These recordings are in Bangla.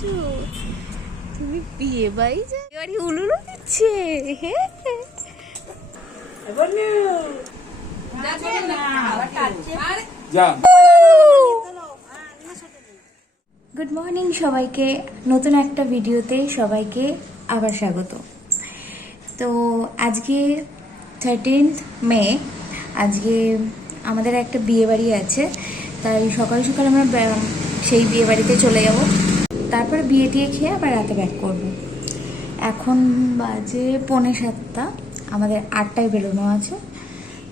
করছো? তুমি বিয়ে বাড়ি বাড়ি উলুলু দিচ্ছে। হ্যাঁ গুড মর্নিং সবাইকে, নতুন একটা ভিডিওতে সবাইকে আবার স্বাগত। তো আজকে 13th মে, আজকে আমাদের একটা বিয়ে বাড়ি আছে, তাই সকাল সকাল আমরা সেই বিয়ে বাড়িতে চলে যাব। তারপরে বিয়ে টিয়ে খেয়ে আবার রাতে ব্যাক করব। এখন বাজে 6:45, আমাদের 8টায় বেরোনো আছে।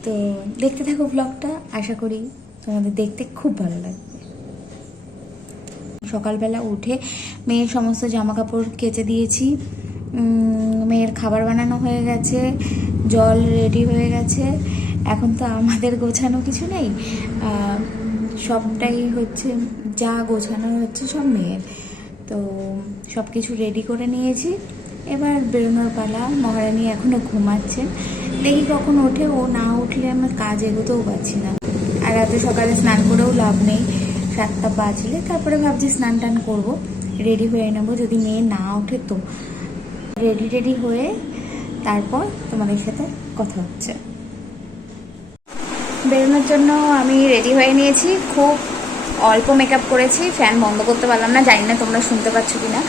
তো দেখতে থাকো ব্লগটা, আশা করি তোমাদের দেখতে খুব ভালো লাগবে। সকালবেলা উঠে মেয়ের সমস্ত জামা কাপড় কেচে দিয়েছি, মেয়ের খাবার বানানো হয়ে গেছে, জল রেডি হয়ে গেছে। এখন তো আমাদের গোছানো কিছু নেই, সবটাই হচ্ছে যা গোছানো হচ্ছে সব মেয়ের। তো সব কিছু রেডি করে নিয়েছি, এবার বেরোনোর পালা। মহারানী এখনও ঘুমাচ্ছে, দেখি কখন ওঠে। ও না উঠলে আমার কাজ এগোতেও পারছি না। আর এত সকালে স্নান করেও লাভ নেই, 7টা বাজলে তারপরে ভাবছি স্নান টান করবো, রেডি হয়ে নেবো। যদি মেয়ে না ওঠে তো রেডি হয়ে তারপর তোমাদের সাথে কথা হচ্ছে। বেরোনোর জন্য আমি রেডি হয়ে নিয়েছি, খুব অল্প মেকআপ করেছি, ফ্যান বন্ধ করতে পারলাম না। জানি না তোমরা শুনতে পাচ্ছ কি না,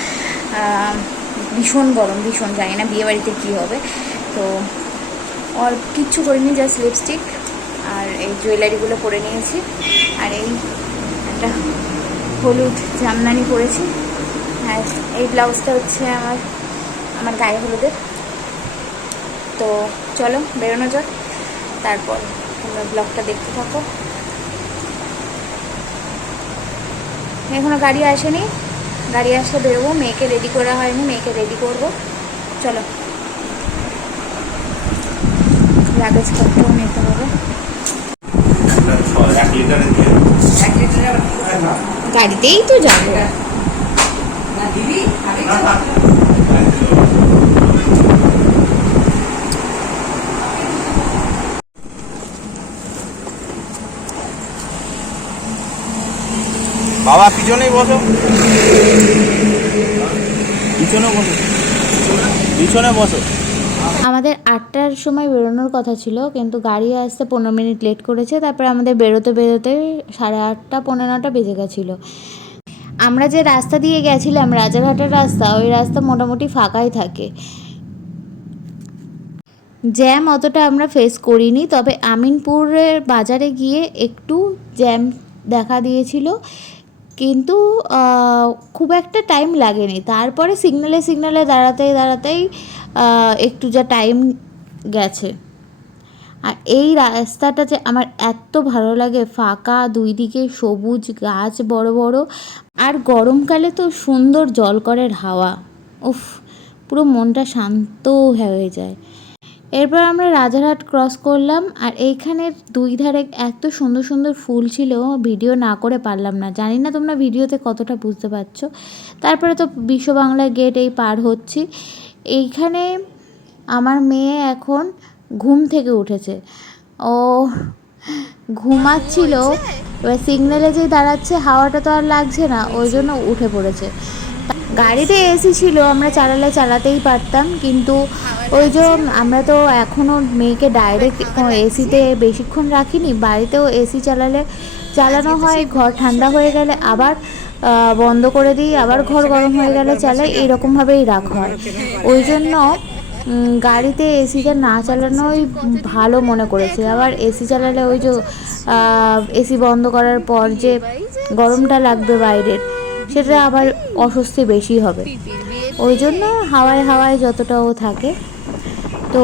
ভীষণ গরম, ভীষণ। জানি না বিয়ে বাড়িতে কী হবে। তো অল্প কিচ্ছু করিনি, জাস্ট লিপস্টিক আর এই জুয়েলারিগুলো পরে নিয়েছি। আর এই একটা হলুদ জামদানি পরেছি। আর এই ব্লাউজটা হচ্ছে আমার গায়ে হলুদের। তো চলো বেরোনো যাক, তারপর তোমরা ব্লগটা দেখতে থাকো। এখনো গাড়ি আসেনি, গাড়ি আসলে বেরোবো। মেয়েকে রেডি করা হয়নি, মেয়েকে রেডি করবো। চলো, লাগেজপত্রও নিতে হবে। গাড়িতেই তো যাবো। বাবা পিছনেই বসো, পিছনে বসো। আমাদের 8টার সময় বেরোনোর কথা ছিল, কিন্তু গাড়ি আসতে 15 মিনিট লেট করেছে। তারপরে আমাদের বেরোতে 8:30 পৌনে 9টা বেজে গেছিলো। আমরা যে রাস্তা দিয়ে গেছিলাম, রাজারহাটের রাস্তা, ওই রাস্তা মোটামুটি ফাঁকাই থাকে, জ্যাম অতটা আমরা ফেস করিনি। তবে আমিনপুরের বাজারে গিয়ে একটু জ্যাম দেখা দিয়েছিল, কিন্তু খুব একটা টাইম লাগেনি। তারপরে সিগনালে দাঁড়াতেই একটু যা টাইম গেছে। আর এই রাস্তাটা যে আমার এত ভালো লাগে, ফাঁকা, দুই দিকে সবুজ গাছ বড় বড়, আর গরমকালে তো সুন্দর জলকরের হাওয়া, উফ, পুরো মনটা শান্ত হয়ে যায়। এরপর আমরা রাজারহাট ক্রস করলাম, আর এইখানের দুই ধারে এত সুন্দর সুন্দর ফুল ছিল, ভিডিও না করে পারলাম না। জানি না তোমরা ভিডিওতে কতটা বুঝতে পারছো। তারপরে তো বিশ্ব বাংলা গেট এই পার হচ্ছি। এইখানে আমার মেয়ে এখন ঘুম থেকে উঠেছে, ও ঘুমাচ্ছিল। এবার সিগন্যালে যে দাঁড়াচ্ছে, হাওয়াটা তো আর লাগছে না, ওই জন্য উঠে পড়েছে। গাড়িতে এসি ছিল, আমরা চালাতেই পারতাম, কিন্তু ওই যে আমরা তো এখনও মেয়েকে ডাইরেক্ট এসিতে বেশিক্ষণ রাখিনি। বাড়িতেও এসি চালানো হয়, ঘর ঠান্ডা হয়ে গেলে আবার বন্ধ করে দিই, আবার ঘর গরম হয়ে গেলে চালাই, এইরকমভাবেই রাখা হয়। ওই জন্য গাড়িতে এসিটা না চালানোই ভালো মনে করেছে। আবার এসি চালালে ওই যে এসি বন্ধ করার পর যে গরমটা লাগবে বাইরের, সেটা আবার অস্বস্তি বেশি হবে। ওই জন্য হাওয়ায় যতটাও থাকে। তো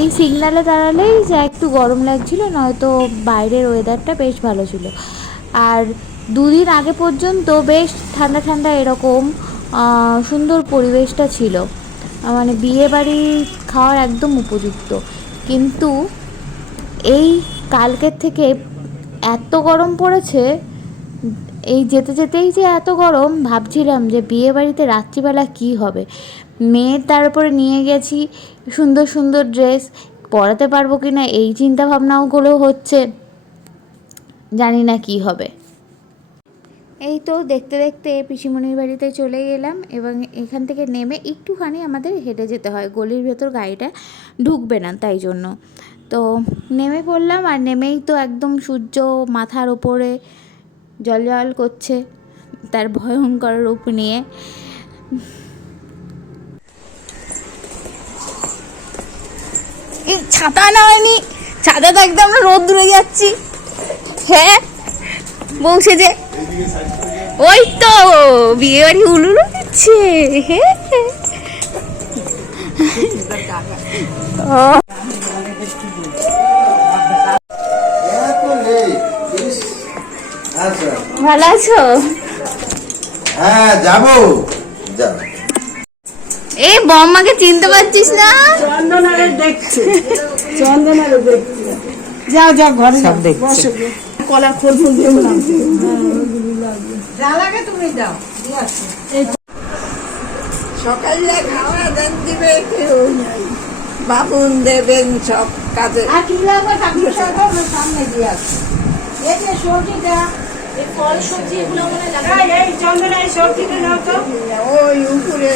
এই সিগনালে দাঁড়ালেই যা একটু গরম লাগছিল, নয়তো বাইরের ওয়েদারটা বেশ ভালো ছিল। আর 2 দিন আগে পর্যন্ত বেশ ঠান্ডা ঠান্ডা এরকম সুন্দর পরিবেশটা ছিল, মানে বিয়ে বাড়ি খাওয়ার একদম উপযুক্ত। কিন্তু এই কালকের থেকে এত গরম পড়েছে, এই যেতেই যে এত গরম, ভাবছিলাম যে বিয়ে বাড়িতে রাত্রিবেলা কী হবে। মেয়ের তার উপরে নিয়ে গেছি সুন্দর সুন্দর ড্রেস, পরাতে পারবো কি না এই চিন্তা ভাবনাগুলো হচ্ছে, জানি না কি হবে। এই তো দেখতে দেখতে পিসিমণির বাড়িতে চলে গেলাম এবং এখান থেকে নেমে একটুখানি আমাদের হেঁটে যেতে হয়, গলির ভেতর গাড়িটা ঢুকবে না তাই জন্য। তো নেমে পড়লাম, আর নেমেই তো একদম সূর্য মাথার ওপরে জল করছে তার ভয়ঙ্কর রূপ নিয়ে। এই ছাতা না হয়নি, ছাতা থাকতে আমরা রোদ দূরে যাচ্ছি। হ্যাঁ বলছে যে ওই তো বিয়ে বাড়ি উলুলু দিচ্ছে। হ্যাঁ ভালো আছো? হ্যাঁ যাবো। এ বম্মাকে চিনতে পারছিস না? যাও যাও ঘরে সব দেখছি। কলার খোল ফুল দিয়ে যা লাগে তুমি দাও। সকালে খাওয়া দান দিবে কেউ নাই, বাবুন দেবেন সব কাজে। আর কি লাগবে ঠাকুর সামনে দিয়ে আসো। এই যে সবজিটা, এই ফল সবজি এগুলো মনে লাগে। এই চন্দনা এই সবজিটা নাও তো। ওই উপরে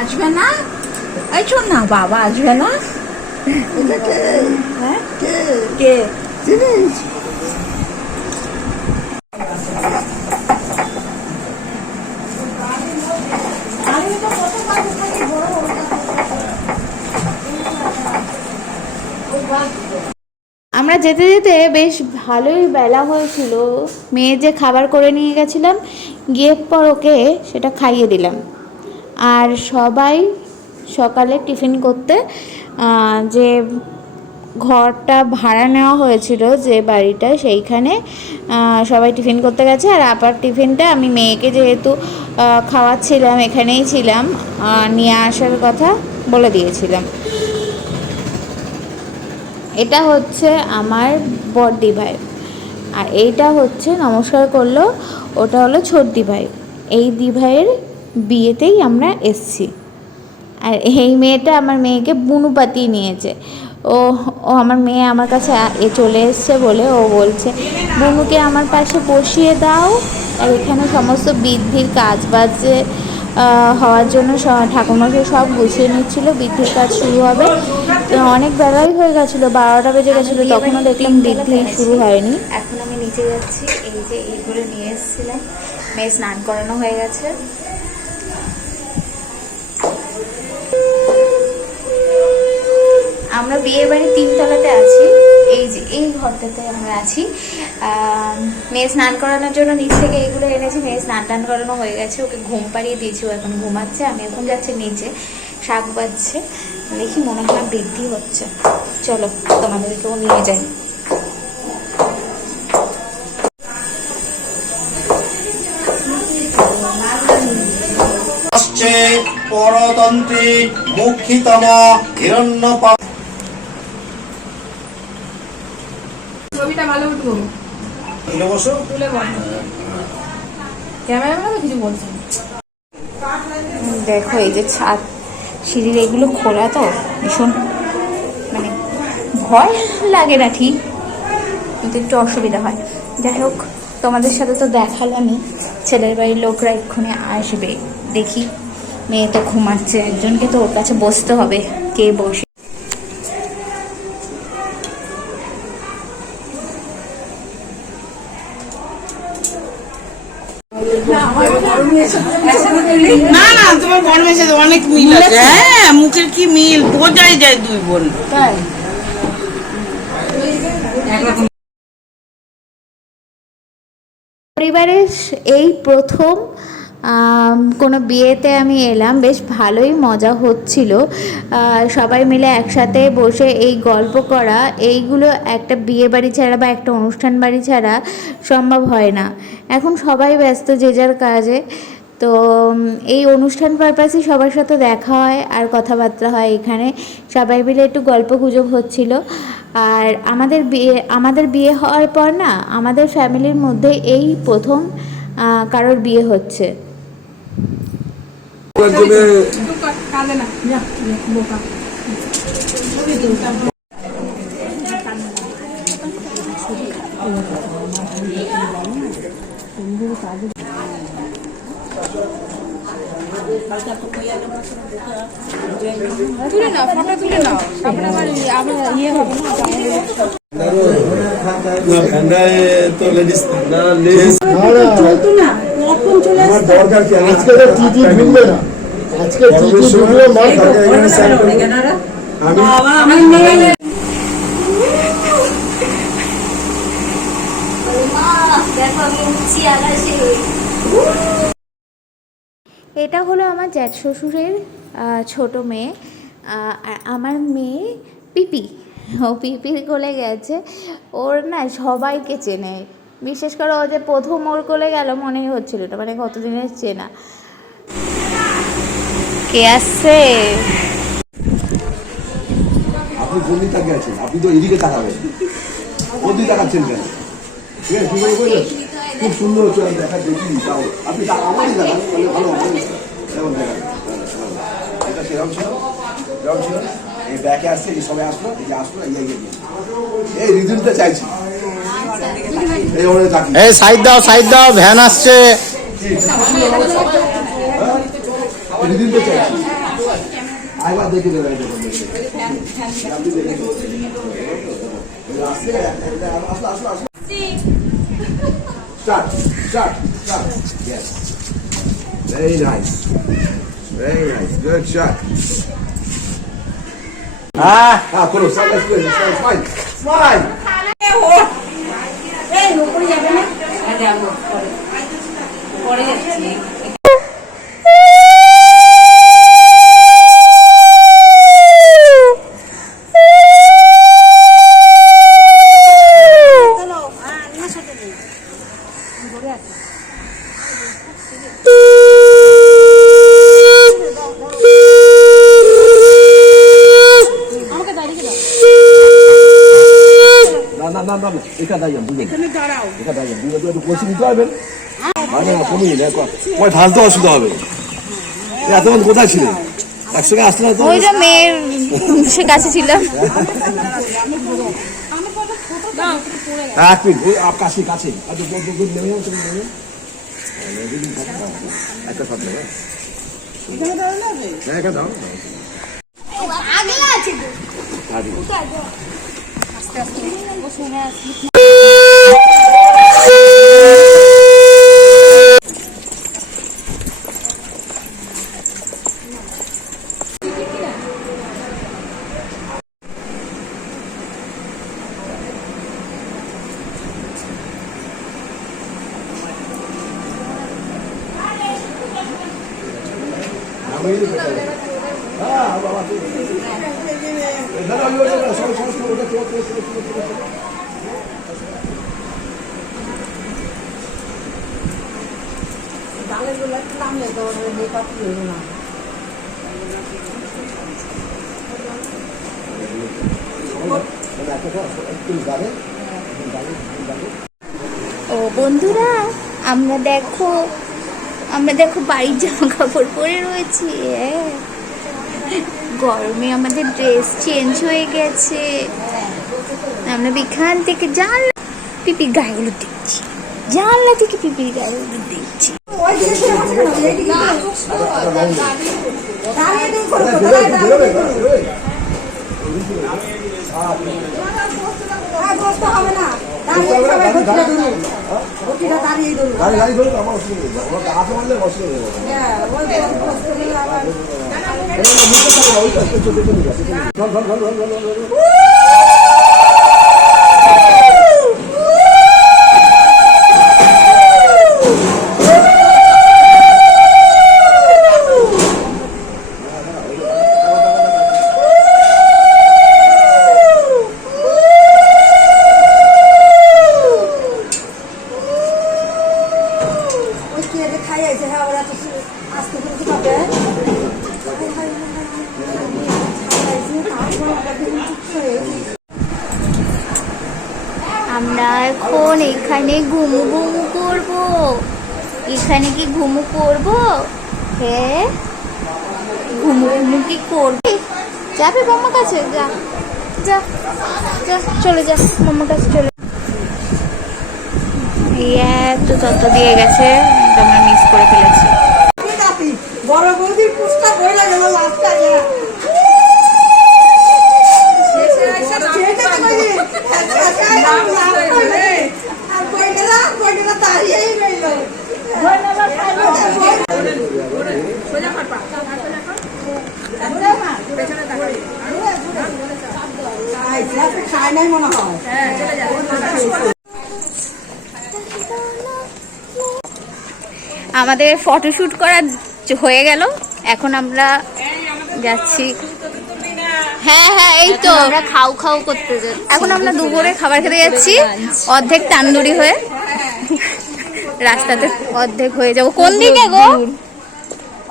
আসবে না? এই শোন না, বাবা আসবে না? কে জিনিস আমরা যেতে যেতে বেশ ভালোই বেলা হয়েছিল। মেয়ে যে খাবার করে নিয়ে গেছিলাম, গিয়ে পর ওকে সেটা খাইয়ে দিলাম। আর সবাই সকালে টিফিন করতে যে ঘরটা ভাড়া নেওয়া হয়েছিল যে বাড়িটা, সেইখানে সবাই টিফিন করতে গেছে। আর আপার টিফিনটা আমি মেয়েকে যেহেতু খাওয়াচ্ছিলাম, এখানেই ছিলাম, নিয়ে আসার কথা বলে দিয়েছিলাম। এটা হচ্ছে আমার বড়দি ভাই, আর এইটা হচ্ছে নমস্কার করলো, ওটা হলো ছোটদি ভাই। এই দি ভাইয়ের বিয়েতেই আমরা এসছি। আর এই মেয়েটা আমার মেয়েকে বুনু পাতিয়ে নিয়েছে। ও ও আমার মেয়ে আমার কাছে চলে এসছে বলে ও বলছে বুনুকে আমার পাশে বসিয়ে দাও। আর এখানে সমস্ত বৃদ্ধির কাজ বাজে হওয়ার জন্য ঠাকুরমশাই সব গুছিয়ে নিচ্ছিল। বৃদ্ধির কাজ শুরু হবে, অনেক বেলাই হয়ে গেছিলো, 12টা বেজে গেছিলো, তখনও দেখলাম বৃদ্ধি শুরু হয়নি। এখন আমি নিচে যাচ্ছি। এই যে এইগুলো নিয়ে এসেছিলাম, মেয়ে স্নান করানো হয়ে গেছে। আমরা বিয়ে বাড়ির 3 তলাতে আছি। এই যে এই ঘরটাতে আমরা আছি। মেয়ে স্নান করানোর জন্য নিচ থেকে এইগুলো এনেছি। মেয়ে স্নান টান করানো হয়ে গেছে, ওকে ঘুম পাড়িয়ে দিয়েছি, ও এখন ঘুমাচ্ছে। আমি এখন যাচ্ছি নিচে, শাক বাজছে, দেখি মনে হয় বৃদ্ধি হচ্ছে। চলো তোমাদেরকেও নিয়ে যাই। পরতন্ত্রী মুখিতম হিরণ্য ছবিটা ভালো উঠবো। তুলে বসো। তুলে বসো, ক্যামেরাম্যান কিছু বলছে না। দেখো এই যে ছাদ সিঁড়ির এগুলো খোলা, তো ভীষণ মানে ভয় লাগে না ঠিক, কিন্তু একটু অসুবিধা হয়। যাই হোক, তোমাদের সাথে তো দেখালামই, ছেলের বাড়ির লোকরা এক্ষুনি আসবে। দেখি, মেয়ে তো ঘুমাচ্ছে, একজনকে তো ওর কাছে বসতে হবে, কে বসে। না না, তোমার বড় মেয়ের সাথে অনেক মিল আছে। হ্যাঁ, মুখের কি মিল, বোঝাই যায় দুই বোন। তাই পরিবারের এই প্রথম কোনো বিয়েতে আমি এলাম, বেশ ভালোই মজা হচ্ছিল। সবাই মিলে একসাথে বসে এই গল্প করা, এইগুলো একটা বিয়ে বাড়ি ছাড়া বা একটা অনুষ্ঠান বাড়ি ছাড়া সম্ভব হয় না। এখন সবাই ব্যস্ত যে যার কাজে। তো এই অনুষ্ঠান পারপাসই সবার সাথে দেখা হয় আর কথাবার্তা হয়। এখানে সবাই মিলে একটু গল্প গুজব হচ্ছিল। আর আমাদের বিয়ে হওয়ার পর না, আমাদের ফ্যামিলির মধ্যে এই প্রথম কারোর বিয়ে হচ্ছে। কাঁদে না, বোকা। তুলে নাও, ফটো তুলে নাও, তারপরে আবার ইয়ে হবে না। তো লেডিস না লেডিস চলতো না, এখন চলে আসছে। দরকার কি আজকে তো টিটি ঢুকবে না আজকে টিটি ঢুকলে মার খাবে এখানে স্যার আমি এটা হলো আমার জ্যাঠ শ্বশুরের ছোট মেয়ে, আর আমার মেয়ে পিপি। ও পিপির কোলে গেছে। ওর না সবাইকে চেনে, বিশেষ করে ও যে প্রথম ওর কোলে গেল মনেই হচ্ছিল না, মানে কতদিনের চেনা। কে আসছে? আপনি জমি তাকিয়ে আছেন, আপনি তো এদিকে তাকাবেন, ওদিকে তাকাচ্ছেন কেন? ঠিক আছে, কি করে বললেন? খুব সুন্দর হচ্ছে, আমি দেখা দেখি তাও আপনি আমারই দেখান, তাহলে ভালো হবে। যেমন দেখান এটা সেরকম ছিল, যেরকম ছিল এই ব্যাকে আসছে, এই সবাই আসলো, এই যে আসলো, এই রিজনটা চাইছি, এই ওখানে তাকিয়ে এই সাইড দাও, ভ্যান আসছে। রিজনটা চাইছি, আইবার দেখে দেবেন। Start. Yes. Very nice. Good shot. Come on, smile. Smile. না এটা দাঁড়িয়ে বুঝলেন, এটা দাঁড়িয়ে বুঝলে একটু কোচিং নিতে পারবেন। মানে কমিয়ে কয় ফালতু অসুবিধা হবে। এতক্ষণ কোথায় ছিলেন? একসঙ্গে আসতে না তো? ওই যে মেয়ের সে কাছে ছিলাম। এক মিনিট, ওই কাছে কাছে নেমে নেমে একটা শট নেবে, এখানে দাও। ও বন্ধুরা, আমরা দেখো বাড়ির জামা কাপড় পরে রয়েছি। গরমে আমাদের ড্রেস চেঞ্জ হয়ে গেছে। আমরা এখান থেকে পিপির গায়েগুলো দেখছি, জানলা থেকে পিপির গায়েগুলো দেখছি। গাড়ি ধরুন, আমার অসুবিধা নেই, ওরা হাতে মারলে অসুবিধা নেই। আমরা এখন এখানে ঘুমু করবো। এখানে কি ঘুমু করবো? হ্যাঁ, ঘুমু কি করবি? যাবে মাম্মার কাছে? যা যা যা, চলে যা মাম্মার কাছে চলে। এই এত যত দিয়ে গেছে আমরা মিস করে ফেলেছি। বড় বৌদির পুষ্টা বইলা গেল লাস্টটা খায় নাই মনে হয়। আমাদের ফটোশুট করা হয়ে গেল, এখন আমরা যাচ্ছি। হ্যাঁ হ্যাঁ এই তো আমরা খাও খাও করতে যাচ্ছি। এখন আমরা দুপুরে খাবার খেতে যাচ্ছি, অর্ধেক তান্দুরি হয়ে রাস্তাতে অর্ধেক হয়ে যাবো। কোন দিকে গো?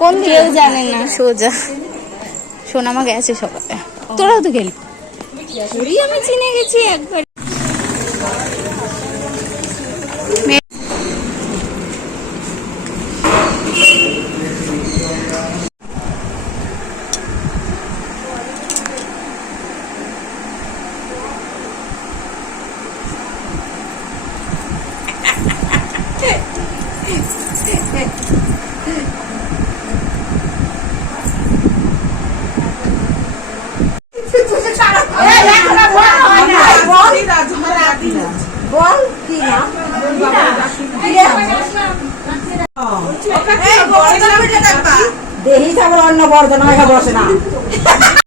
কোন কেউ জানে না। সোজা সোনামা গেছে সকালে, তোরাও তো গেলি। আমি চিনে গেছি একবার। বল কি না দেহি সবার অন্য বর্জন হয়ে বসে না।